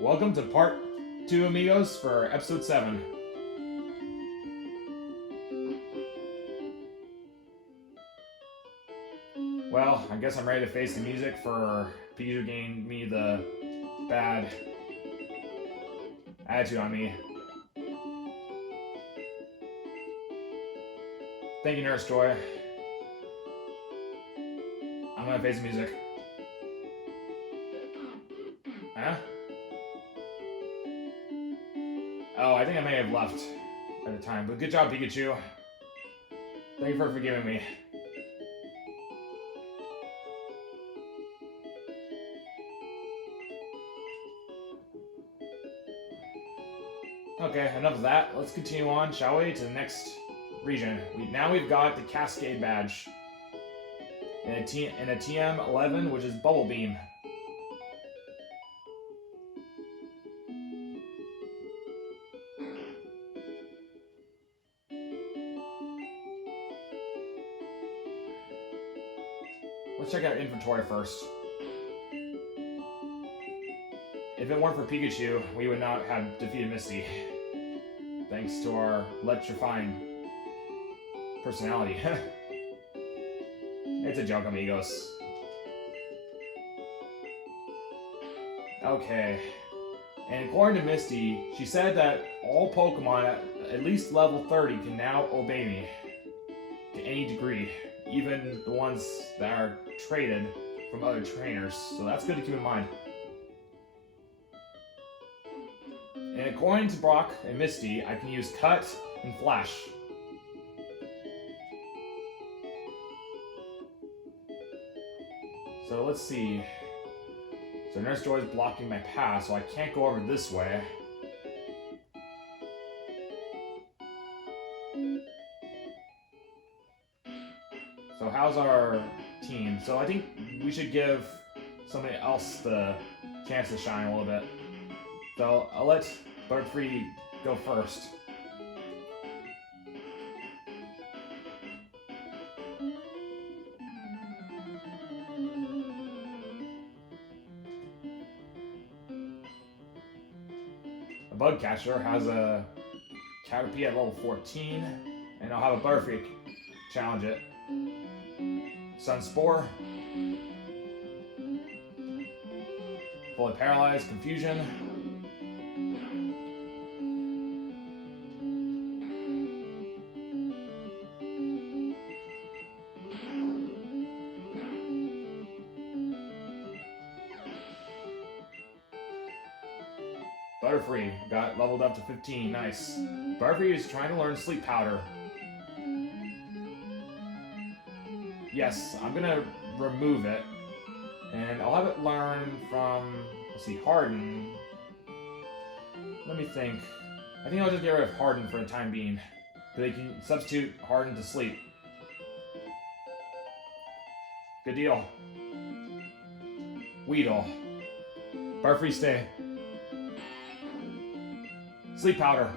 Welcome to part 2, amigos, for episode 7. Well, I guess I'm ready to face the music for Pikachu getting me the bad attitude on me. Thank you, Nurse Joy. I'm gonna face the music. Huh? Oh, I think I may have left at the time, but good job, Pikachu. Thank you for forgiving me. Okay, enough of that. Let's continue on, shall we, to the next region. Now we've got the Cascade Badge and a TM11, which is Bubble Beam. Let's check out inventory first. If it weren't for Pikachu, we would not have defeated Misty. Thanks to our electrifying personality. It's a joke, amigos. Okay. And according to Misty, she said that all Pokemon at least level 30 can now obey me. To any degree. Even the ones that are traded from other trainers. So that's good to keep in mind. And according to Brock and Misty, I can use Cut and Flash. So let's see. So Nurse Joy is blocking my path, so I can't go over this way. So how's our team? So I think we should give somebody else the chance to shine a little bit. So I'll let Butterfree go first. The Bugcatcher has a Caterpie at level 14, and I'll have a Butterfree challenge it. Sunspore. Fully Paralyzed, Confusion. Butterfree got leveled up to 15, nice. Butterfree is trying to learn Sleep Powder. Yes, I'm gonna remove it. And I'll have it learn from, let's see, Harden. Let me think. I think I'll just get rid of Harden for the time being. They can substitute Harden to Sleep. Good deal. Weedle. Butterfree stay. Sleep Powder.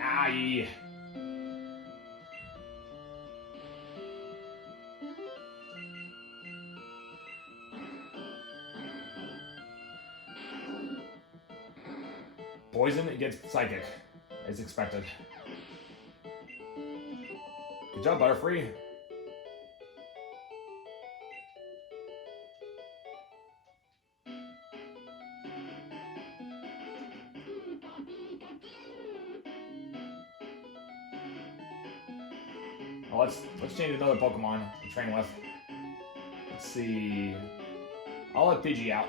Aye. Poison against Psychic, as expected. Good job, Butterfree. Well, let's change another Pokemon to train with. Let's see. I'll let Pidgey out.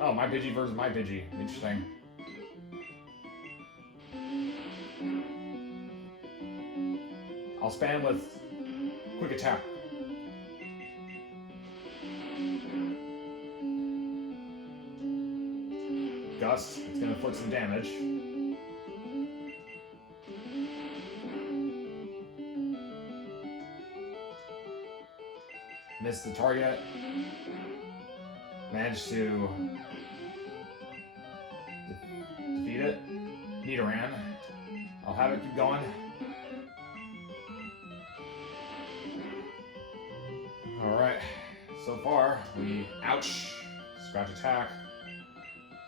Oh, my Pidgey versus my Pidgey. Interesting. I'll spam with Quick Attack. Gust. It's going to inflict some damage. Missed the target. Managed to defeat it. Nidoran. I'll have it keep going. Alright, so far we ouch, scratch attack,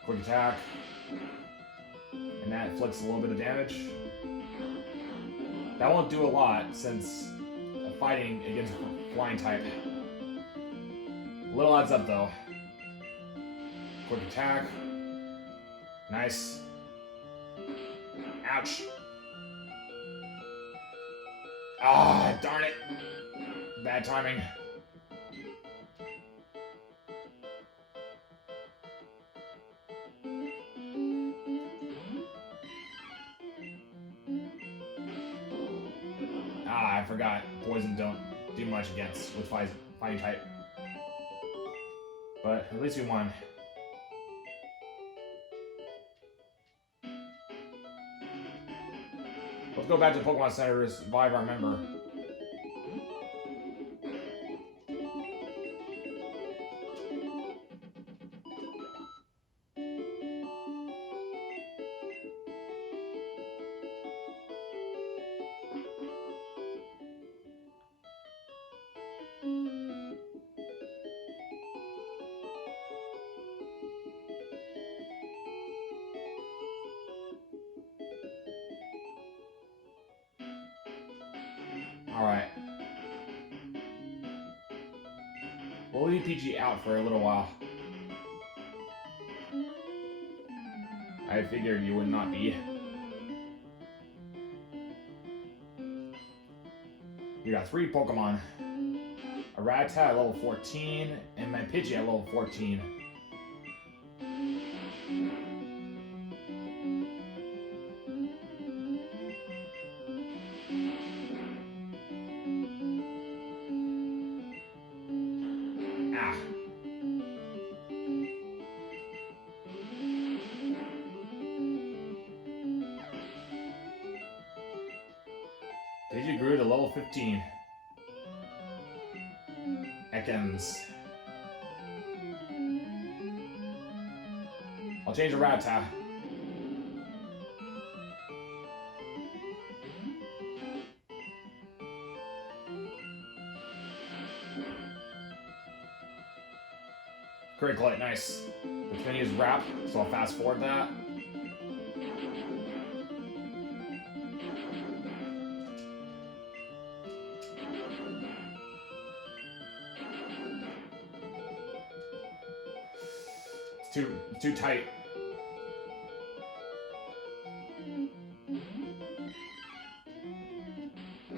quick attack, and that inflicts a little bit of damage. That won't do a lot since I'm fighting against a flying type. Little adds up though. Quick attack. Nice. Ouch. Ah, darn it. Bad timing. Ah, I forgot. Poison don't do much with fighting type. But at least we won. Let's go back to the Pokemon Center to revive our member. Alright. We'll leave PG out for a little while. I figured you would not be. You got 3 Pokemon. A Rattata at level 14, and my Pidgey at level 14. Pidgey grew to level 15. Ekans. I'll change the Rattata. Critical hit, nice. It's gonna use Wrap, so I'll fast forward that. It's too tight.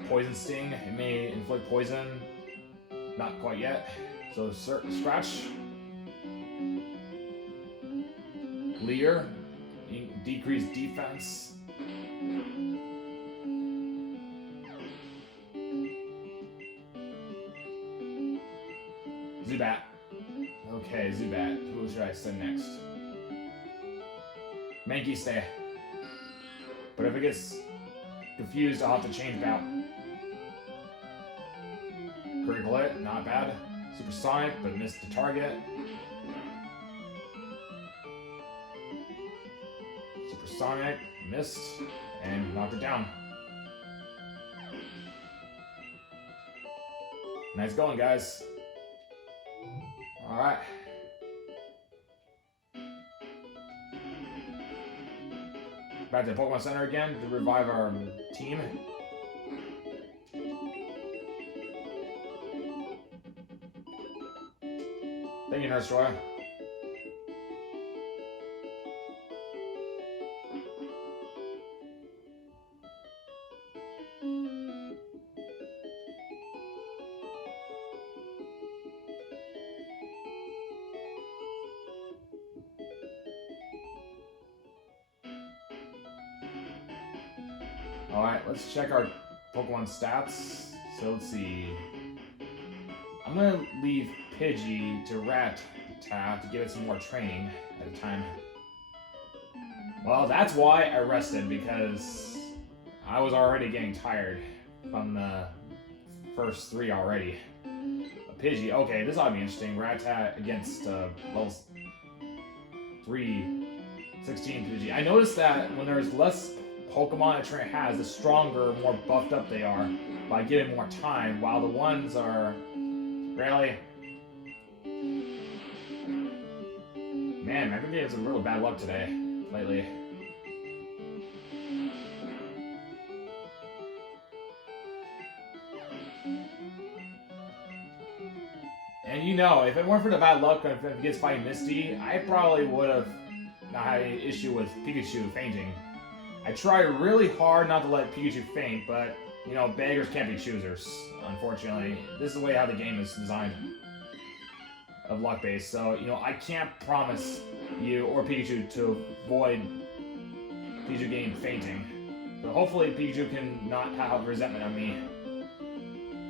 Poison Sting, it may inflict poison. Not quite yet. So Scratch. Leer, decrease defense. Zubat. Okay, Zubat. Who should I send next? Mankey stay. But if it gets confused, I'll have to change out. Critical hit, not bad. Supersonic, but missed the target. Supersonic, missed, and knocked it down. Nice going, guys. Alright. Back to the Pokemon Center again to revive our team. Thank you, Nurse Joy. Alright, let's check our Pokemon stats. So let's see. I'm gonna leave Pidgey to Rattata to give it some more training at a time. Well, that's why I rested, because I was already getting tired from the first 3 already. Pidgey, okay, this ought to be interesting. Rattata against level 3 16 Pidgey. I noticed that when there's less Pokemon a trainer has, the stronger, more buffed up they are by giving more time, while the ones are really... Man, I've been getting some real bad luck today, lately. And you know, if it weren't for the bad luck if it gets fighting Misty, I probably would have not had any issue with Pikachu fainting. I tried really hard not to let Pikachu faint, but, you know, beggars can't be choosers, unfortunately. This is the way how the game is designed. Of luck-based, so, you know, I can't promise you or Pikachu to avoid Pikachu getting fainting. So hopefully Pikachu can not have resentment on me.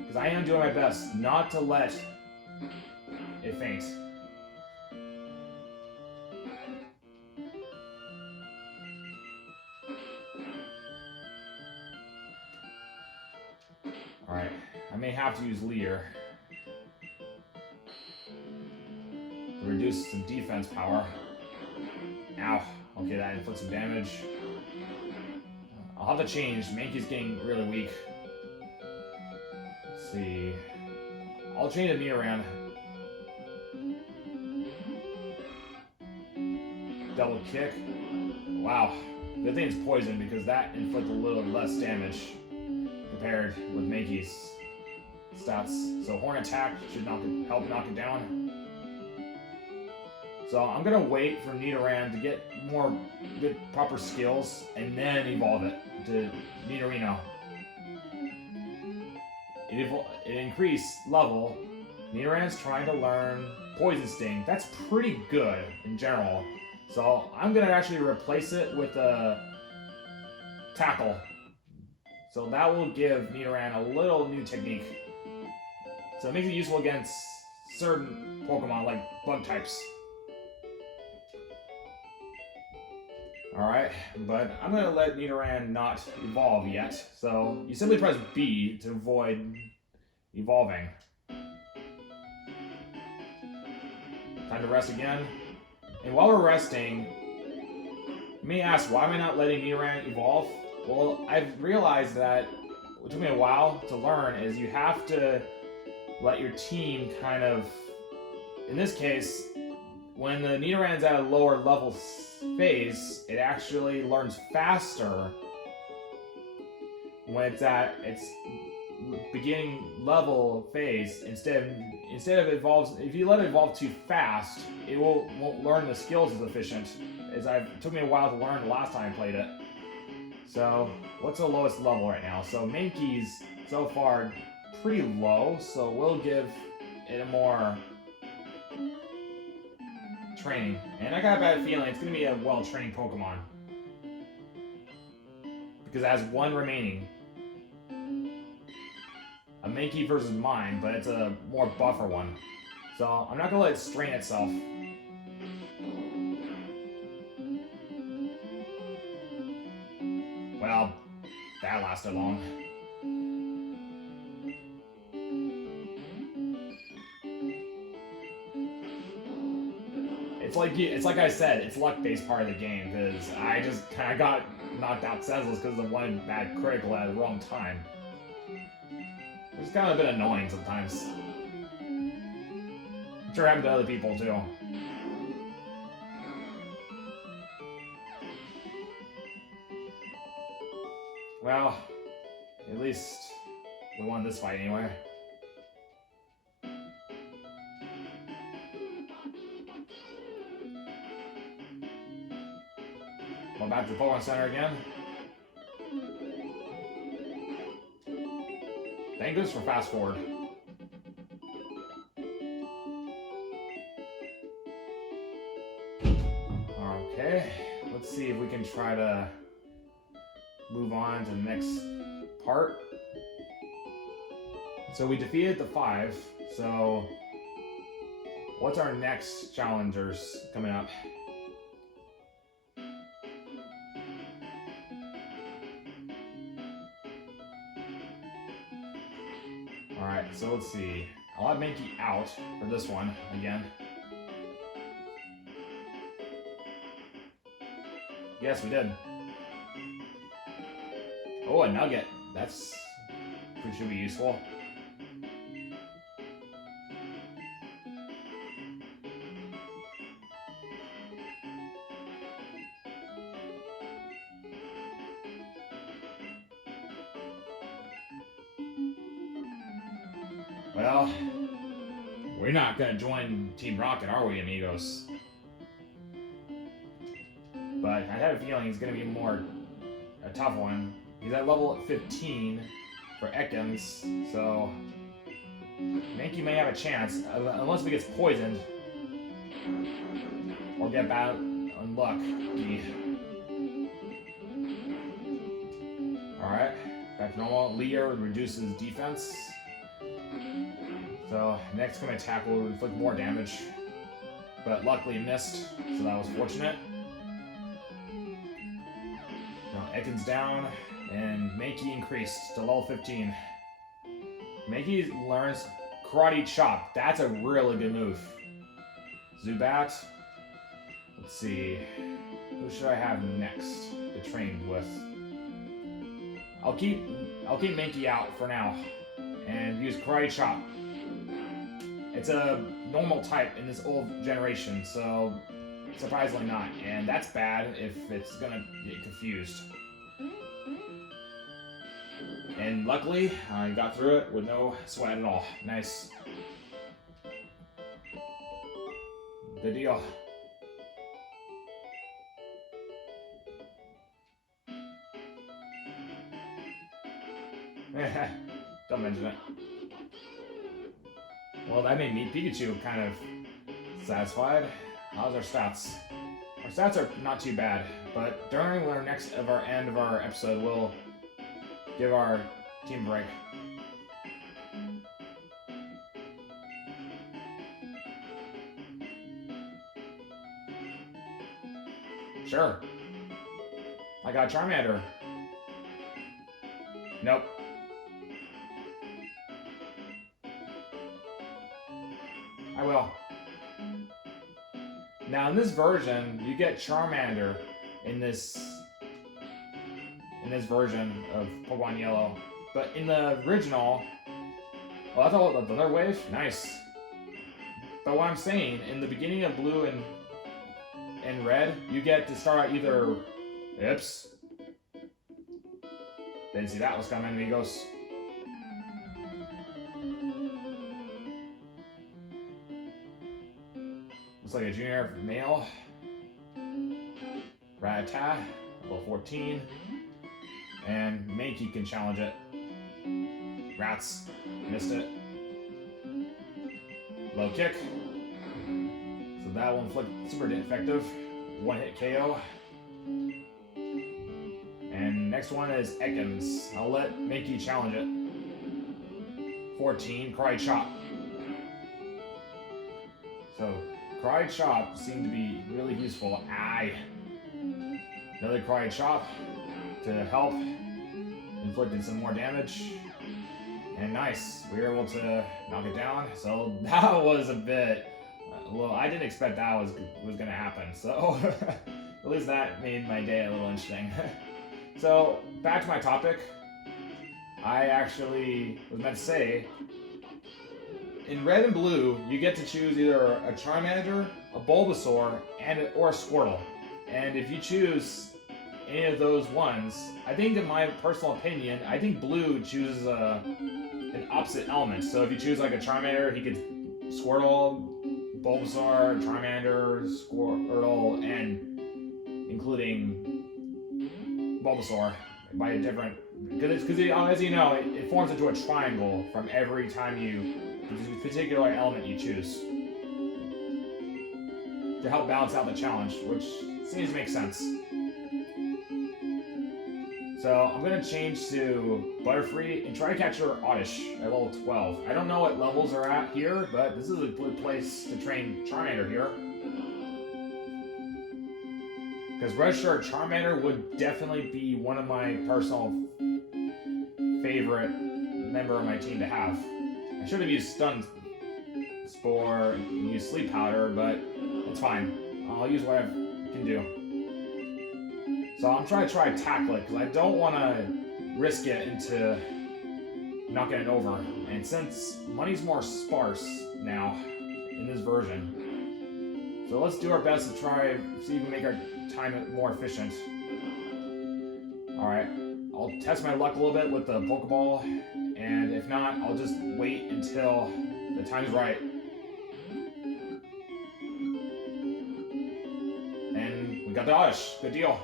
Because I am doing my best not to let it faint. Alright, I may have to use Leer. Reduce some defense power. Ow. Okay, that inflicts some damage. I'll have to change. Mankey's getting really weak. Let's see. I'll change to Nidoran. Double kick. Wow. Good thing it's poison because that inflicts a little less damage compared with Mankey's stats. So Horn Attack should help knock it down. So I'm gonna wait for Nidoran to get more good proper skills and then evolve it to Nidorino. It increased level. Nidoran's trying to learn Poison Sting. That's pretty good in general. So I'm gonna actually replace it with a Tackle. So that will give Nidoran a little new technique. So it makes it useful against certain Pokemon like bug types. Alright, but I'm going to let Nidoran not evolve yet, so you simply press B to avoid evolving. Time to rest again. And while we're resting, you may ask, why am I not letting Nidoran evolve? Well, I've realized that what took me a while to learn is you have to let your team kind of, in this case, when the Nidoran's at a lower level phase, it actually learns faster when it's at its beginning level phase. Instead of evolves, if you let it evolve too fast, it won't learn the skills as efficient. It took me a while to learn the last time I played it. So what's the lowest level right now? So Mankey's so far pretty low, so we'll give it a more training. And I got a bad feeling it's going to be a well-trained Pokemon. Because it has one remaining. A Mankey versus mine, but it's a more buffer one. So I'm not going to let it strain itself. Well, that lasted long. It's like I said, it's luck-based part of the game, because I just kind of got knocked out senseless because of one bad critical at the wrong time. It's kind of a bit annoying sometimes. I'm sure it happened to other people too. Well, at least we won this fight anyway. Going back to the Pokemon Center again. Thank goodness for fast forward. Okay, let's see if we can try to move on to the next part. So we defeated the 5, so what's our next challengers coming up? Alright, so let's see. I'll have Mankey out for this one again. Yes, we did. Oh, a nugget. That's should be useful. Well, we're not gonna join Team Rocket, are we, amigos? But I have a feeling it's gonna be a tough one. He's at level 15 for Ekans, so Mankey may have a chance, unless he gets poisoned or get bad unlucky. Alright, back to normal. Leer reduces defense. So next kind of attack will inflict more damage, but luckily missed, so that was fortunate. Now Ekans down, and Mankey increased to level 15. Mankey learns Karate Chop. That's a really good move. Zubat. Let's see. Who should I have next to train with? I'll keep Mankey out for now and use Karate Chop. It's a normal type in this old generation, so surprisingly not. And that's bad if it's gonna get confused. And luckily, I got through it with no sweat at all. Nice. Good deal. Don't mention it. Well, that made me, Pikachu, kind of satisfied. How's our stats? Our stats are not too bad, but during our end of our episode, we'll give our team a break. Sure. I got Charmander. Nope. I will. Now in this version, you get Charmander in this version of Pokemon Yellow. But in the original, oh, that's all the Thunder Wave? Nice. But what I'm saying, in the beginning of Blue and Red, you get to start out either... Oops. Didn't see that was coming, amigos. Looks like a junior male. Rattata, level 14. And Mankey can challenge it. Rats, missed it. Low kick. So that will inflict super effective. One hit KO. And next one is Ekans. I'll let Mankey challenge it. 14, Karate Chop. So, Karate Chop seemed to be really useful. Aye. Another Karate Chop to help. Inflicted some more damage. And nice. We were able to knock it down. So, that was a bit... well, I didn't expect that was going to happen. So, at least that made my day a little interesting. So, back to my topic. I actually was meant to say, in Red and Blue, you get to choose either a Charmander, a Bulbasaur, or a Squirtle. And if you choose any of those ones, I think in my personal opinion, I think Blue chooses an opposite element. So if you choose like a Charmander, he gets Squirtle, Bulbasaur, Charmander, Squirtle, and including Bulbasaur by a different, because as you know, it forms into a triangle from every time you particular element you choose to help balance out the challenge, which seems to make sense. So I'm gonna change to Butterfree and try to catch her Oddish at level 12. I don't know what levels are at here, but this is a good place to train Charmander here. Because Redshirt Charmander would definitely be one of my personal favorite member of my team to have. I should have used Stun Spore and used Sleep Powder, but it's fine. I'll use what I can do. So I'm trying to tackle it, because I don't want to risk it into not getting over. And since money's more sparse now in this version, so let's do our best to try see if we can make our time more efficient. Alright, I'll test my luck a little bit with the Pokeball, and if not, I'll just wait until the time's right. And we got the Oddish. Good deal.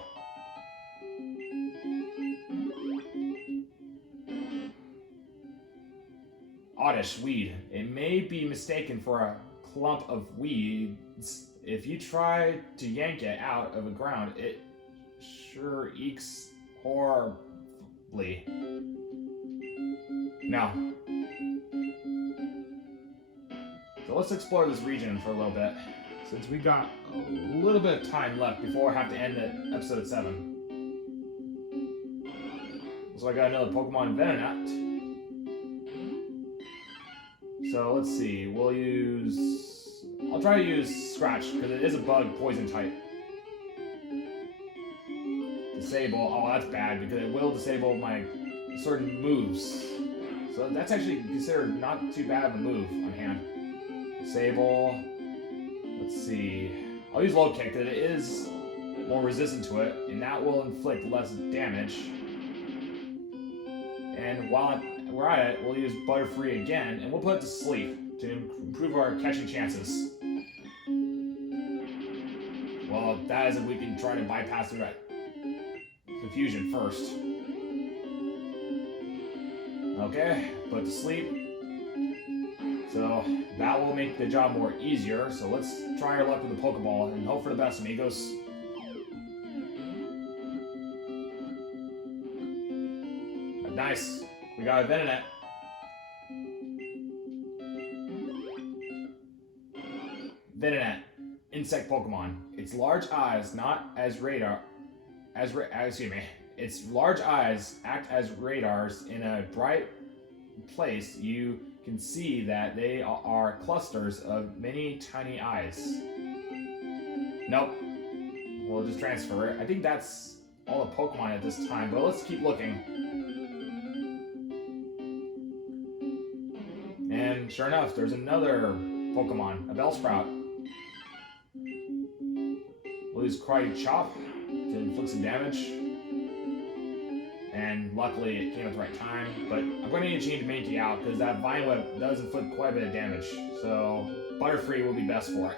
Oddish weed. It may be mistaken for a clump of weeds. If you try to yank it out of the ground, it sure eeks horribly. No. So let's explore this region for a little bit, since we got a little bit of time left before I have to end at episode 7. So I got another Pokemon Venonat. So let's see, I'll try to use Scratch, because it is a bug poison type. Disable, oh that's bad, because it will disable my certain moves. So that's actually considered not too bad of a move on hand. Disable, let's see, I'll use Low Kick, because it is more resistant to it, and that will inflict less damage. And while we're at it, we'll use Butterfree again, and we'll put it to sleep to improve our catching chances. Well, that is if we can try to bypass the confusion first. Okay, put it to sleep. So that will make the job more easier. So let's try our luck with the Pokeball and hope for the best, amigos. Nice. We got a Venonat. Venonat, insect Pokemon. Its large eyes, its large eyes act as radars in a bright place. You can see that they are clusters of many tiny eyes. Nope. We'll just transfer it. I think that's all the Pokemon at this time, but let's keep looking. And sure enough, there's another Pokemon, a Bellsprout. We'll use Karate Chop to inflict some damage. And luckily it came at the right time, but I'm going to need to change Mankey out because that Vine Whip does inflict quite a bit of damage. So Butterfree will be best for it.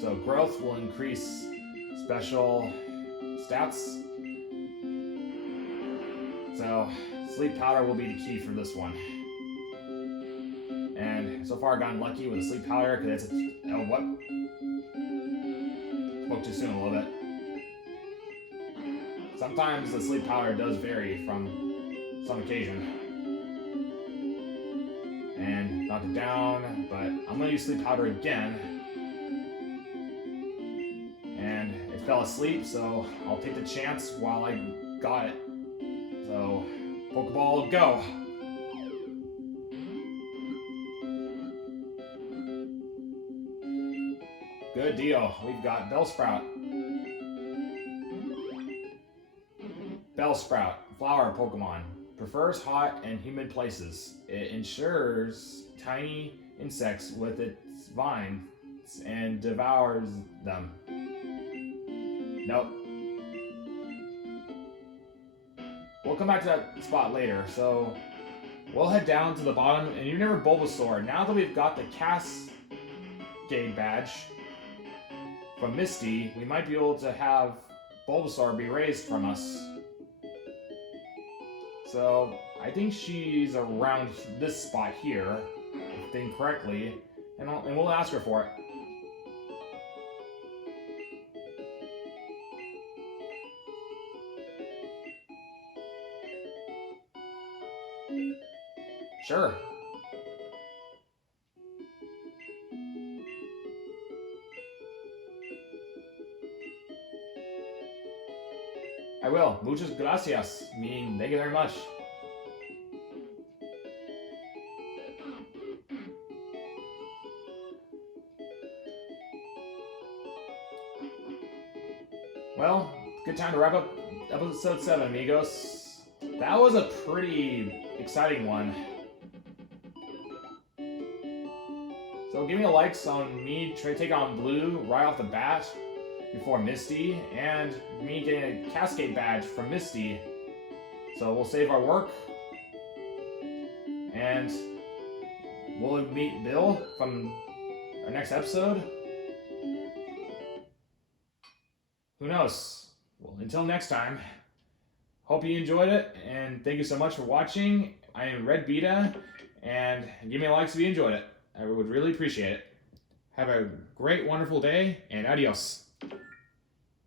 So Growth will increase special stats. So Sleep Powder will be the key for this one. And so far I've gotten lucky with the Sleep Powder because it's a what? Spoke too soon a little bit. Sometimes the Sleep Powder does vary from some occasion. And knocked it down, but I'm gonna use Sleep Powder again. And it fell asleep, so I'll take the chance while I got it. So, Pokeball, go! Good deal. We've got Bellsprout. Bellsprout, flower Pokemon. Prefers hot and humid places. It ensures tiny insects with its vines and devours them. Nope. We'll come back to that spot later, so we'll head down to the bottom, and you've never Bulbasaur. Now that we've got the Cascade Badge from Misty, we might be able to have Bulbasaur be raised from us. So, I think she's around this spot here, if I think correctly, and we'll ask her for it. Sure. I will. Muchas gracias, meaning thank you very much. well, good time to wrap up episode 7, amigos. That was a pretty exciting one. So give me a likes on me trying to take on Blue right off the bat before Misty, and me getting a Cascade Badge from Misty. So we'll save our work, and we'll meet Bill from our next episode. Who knows? Well, until next time, hope you enjoyed it, and thank you so much for watching. I am Red Beta, and give me a like if you enjoyed it. I would really appreciate it. Have a great, wonderful day, and adios.